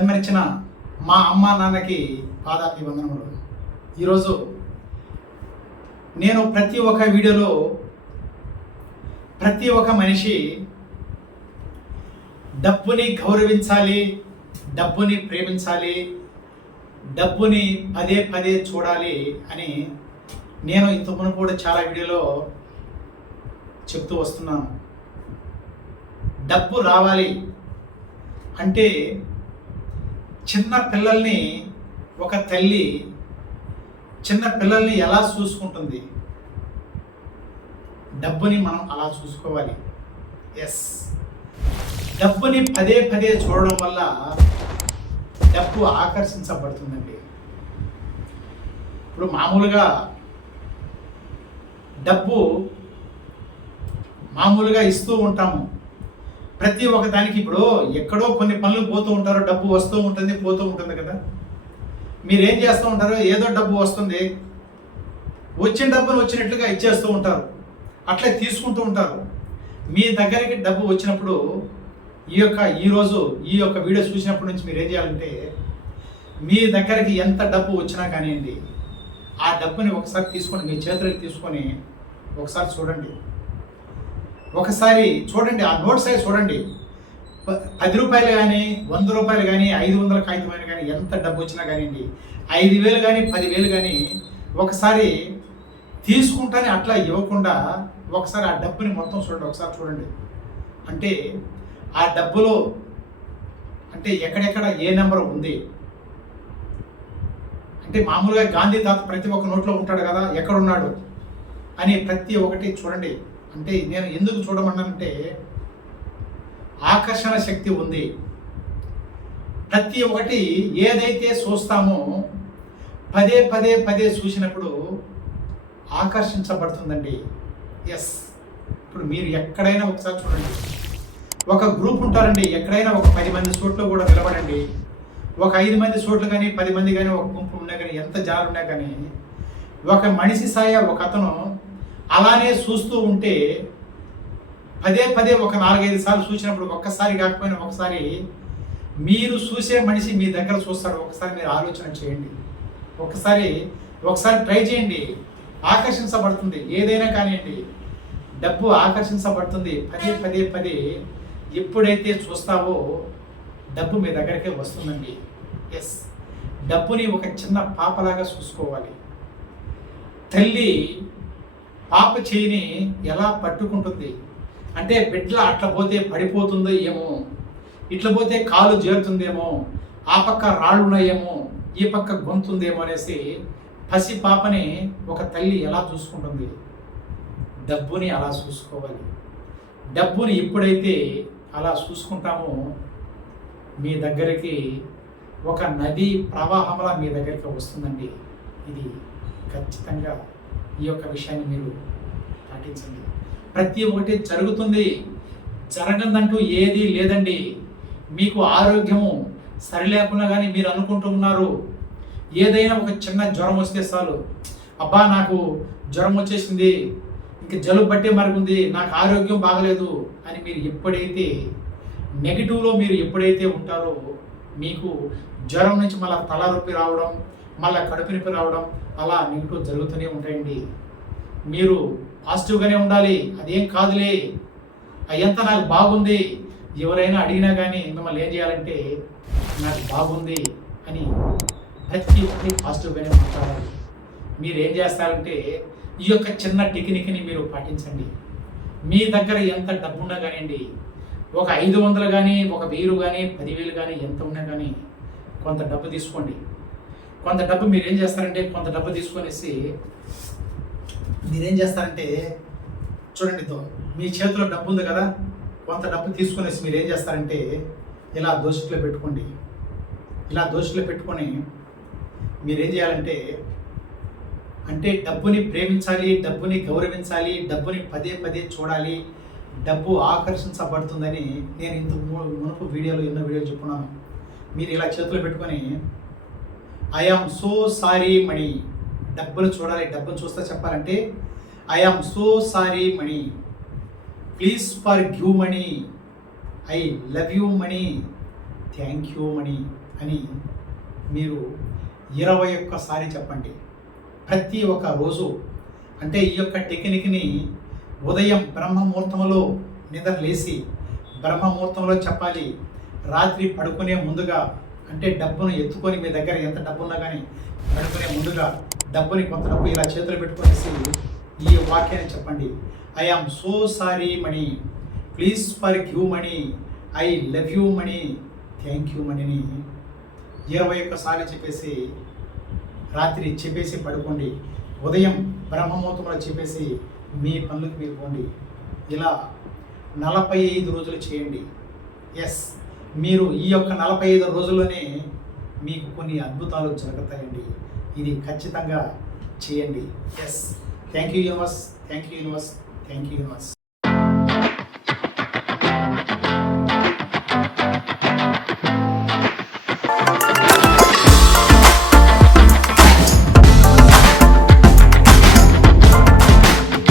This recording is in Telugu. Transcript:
జన్మనిచ్చిన మా అమ్మ నాన్నకి పాదాభివందనములు. ఈరోజు నేను ప్రతి ఒక్క వీడియోలో ప్రతి ఒక్క మనిషి డబ్బుని గౌరవించాలి, డబ్బుని ప్రేమించాలి, డబ్బుని పదే పదే చూడాలి అని నేను ఇంత మునుపు కూడా చాలా వీడియోలో చెప్తూ వస్తున్నాను. డబ్బు రావాలి అంటే చిన్న పిల్లల్ని ఒక తల్లి చిన్న పిల్లల్ని ఎలా చూసుకుంటుంది, డబ్బుని మనం అలా చూసుకోవాలి. ఎస్, డబ్బుని పదే పదే చూడడం వల్ల డబ్బు ఆకర్షించబడుతుందండి. ఇప్పుడు మామూలుగా డబ్బు మామూలుగా ఇస్తూ ఉంటాము ప్రతి ఒక్క దానికి. ఇప్పుడు ఎక్కడో కొన్ని పనులు పోతూ ఉంటారు, డబ్బు వస్తూ ఉంటుంది పోతూ ఉంటుంది కదా. మీరేం చేస్తూ ఉంటారు, ఏదో డబ్బు వస్తుంది, వచ్చిన డబ్బును వచ్చినట్లుగా ఇచ్చేస్తూ ఉంటారు, అట్లే తీసుకుంటూ ఉంటారు. మీ దగ్గరికి డబ్బు వచ్చినప్పుడు ఈరోజు ఈ యొక్క వీడియో చూసినప్పటి నుంచి మీరు ఏం చేయాలంటే, మీ దగ్గరికి ఎంత డబ్బు వచ్చినా కానివ్వండి, ఆ డబ్బుని ఒకసారి తీసుకొని మీ చేతులకి తీసుకొని ఒకసారి చూడండి. ఒకసారి చూడండి, ఆ నోట్ సైజ్ చూడండి. 10 రూపాయలు కానీ, 100 రూపాయలు కానీ, 500 కాగితమైన కానీ, ఎంత డబ్బు వచ్చినా కానివ్వండి, 5,000 కానీ 10,000 కానీ ఒకసారి తీసుకుంటానే అట్లా ఇవ్వకుండా ఒకసారి ఆ డబ్బుని మొత్తం చూడండి. ఒకసారి చూడండి అంటే ఆ డబ్బులో అంటే ఎక్కడెక్కడ ఏ నెంబర్ ఉంది అంటే, మామూలుగా గాంధీ తాత ప్రతి ఒక్క నోట్లో ఉంటాడు కదా, ఎక్కడున్నాడు అని ప్రతి ఒక్కటి చూడండి. అంటే నేను ఎందుకు చూడమన్నానంటే, ఆకర్షణ శక్తి ఉంది. ప్రతి ఒక్కటి ఏదైతే చూస్తామో పదే పదే పదే చూసినప్పుడు ఆకర్షించబడుతుందండి. ఎస్, ఇప్పుడు మీరు ఎక్కడైనా ఒకసారి చూడండి, ఒక గ్రూప్ ఉంటారండి, ఎక్కడైనా ఒక 10 మంది చోట్ల కూడా నిలబడండి, ఒక 5 మంది చోట్ల కానీ 10 మంది కానీ ఒక గుంపు ఉన్నా కానీ, ఎంత జనాలు ఉన్నా కానీ, ఒక మనిషి సాయ ఒక అతను అలానే చూస్తూ ఉంటే పదే పదే ఒక 4-5 సార్లు చూసినప్పుడు, ఒక్కసారి కాకపోయినా ఒకసారి మీరు చూసే మనిషి మీ దగ్గర చూస్తాడు. ఒకసారి మీరు ఆలోచన చేయండి, ఒకసారి ట్రై చేయండి. ఆకర్షించబడుతుంది ఏదైనా కానివ్వండి, డబ్బు ఆకర్షించబడుతుంది. పదే పదే పదే ఎప్పుడైతే చూస్తావో డబ్బు మీ దగ్గరికే వస్తుందండి. ఎస్, డబ్బుని ఒక చిన్న పాపలాగా చూసుకోవాలి. తల్లి పాప చేయిని ఎలా పట్టుకుంటుంది అంటే, బిడ్డ అట్లా పోతే పడిపోతుందో ఏమో, ఇట్లా పోతే కాలు చేరుతుందేమో, ఆ పక్క రాళ్ళు ఉన్నాయేమో, ఈ పక్క గొంతుందేమో అనేసి పసి పాపని ఒక తల్లి ఎలా చూసుకుంటుంది, డబ్బుని అలా చూసుకోవాలి. డబ్బుని ఎప్పుడైతే అలా చూసుకుంటామో మీ దగ్గరికి ఒక నది ప్రవాహంలా మీ దగ్గరికి వస్తుందండి. ఇది ఖచ్చితంగా ఈ యొక్క విషయాన్ని మీరు పాటించండి. ప్రతి ఒక్కటి జరుగుతుంది, జరగదంటూ ఏది లేదండి. మీకు ఆరోగ్యము సరి లేకుండా కానీ మీరు అనుకుంటూ ఉన్నారు, ఏదైనా ఒక చిన్న జ్వరం వస్తే చాలు, అబ్బా నాకు జ్వరం వచ్చేసింది, ఇంక జలుబు పట్టే మరుగుంది, నాకు ఆరోగ్యం బాగలేదు అని మీరు ఎప్పుడైతే నెగిటివ్లో మీరు ఎప్పుడైతే ఉంటారో, మీకు జ్వరం నుంచి మళ్ళీ తల నొప్పి రావడం, మళ్ళీ కడుపు నొప్పి రావడం, అలా నెగిటివ్ జరుగుతూనే ఉంటాయండి. మీరు పాజిటివ్గానే ఉండాలి. అదేం కాదులే, అయ్యంతా నాకు బాగుంది. ఎవరైనా అడిగినా కానీ మిమ్మల్ని ఏం చేయాలంటే, నాకు బాగుంది అని ప్రతి ఒక్కటి పాజిటివ్గానే మాట్లాడాలి. మీరు ఏం చేస్తారంటే, ఈ యొక్క చిన్న టెక్నిక్ని మీరు పాటించండి. మీ దగ్గర ఎంత డబ్బు ఉన్నా కానివ్వండి, ఒక 500 కానీ, ఒక 1000 కానీ, 10,000 కానీ, ఎంత ఉన్నా కానీ కొంత డబ్బు తీసుకోండి. కొంత డబ్బు మీరు ఏం చేస్తారంటే, కొంత డబ్బు తీసుకొనేసి మీరేం చేస్తారంటే, చూడండి, మీ చేతిలో డబ్బు ఉంది కదా, కొంత డబ్బు తీసుకొనేసి మీరు ఏం చేస్తారంటే, ఇలా దోషిలో పెట్టుకోండి. ఇలా దోషిలో పెట్టుకొని మీరేం చేయాలంటే, అంటే డబ్బుని ప్రేమించాలి, డబ్బుని గౌరవించాలి, డబ్బుని పదే పదే చూడాలి, డబ్బు ఆకర్షించబడుతుందని నేను ఇంత మునుపు వీడియోలో ఎన్నో వీడియోలు చెప్పున్నాను. మీరు ఇలా చేతులు పెట్టుకొని I am so sorry money, డబ్బులు చూడాలి. డబ్బులు చూస్తే చెప్పాలంటే, I am so sorry money, please forgive money, I love you money, thank you money అని మీరు 21 సారి చెప్పండి. ప్రతి ఒక్క రోజు. అంటే ఈ యొక్క టెక్నిక్ని ఉదయం బ్రహ్మముహూర్తంలో నిద్ర లేచి బ్రహ్మముహూర్తంలో చెప్పాలి. రాత్రి పడుకునే ముందుగా, అంటే డబ్బును ఎత్తుకొని, మీ దగ్గర ఎంత డబ్బు ఉన్నా కానీ పడుకునే ముందుగా డబ్బుని, కొంత డబ్బు ఇలా చేతులు పెట్టుకొనేసి ఈ వాక్యాన్ని చెప్పండి. I am so sorry money, please forgive money, I love you money, thank you మనీని 21 సార్లు చెప్పేసి రాత్రి చెప్పేసి పడుకోండి. ఉదయం బ్రహ్మముహూర్తంలో చెప్పేసి మీ పనులకు మీరు పోండి. ఇలా 45 రోజులు చేయండి. ఎస్, మీరు ఈ యొక్క 45 రోజుల్లోనే మీకు కొన్ని అద్భుతాలు జరుగుతాయండి. ఇది ఖచ్చితంగా చేయండి. Yes, thank you universe, thank you universe, thank you universe.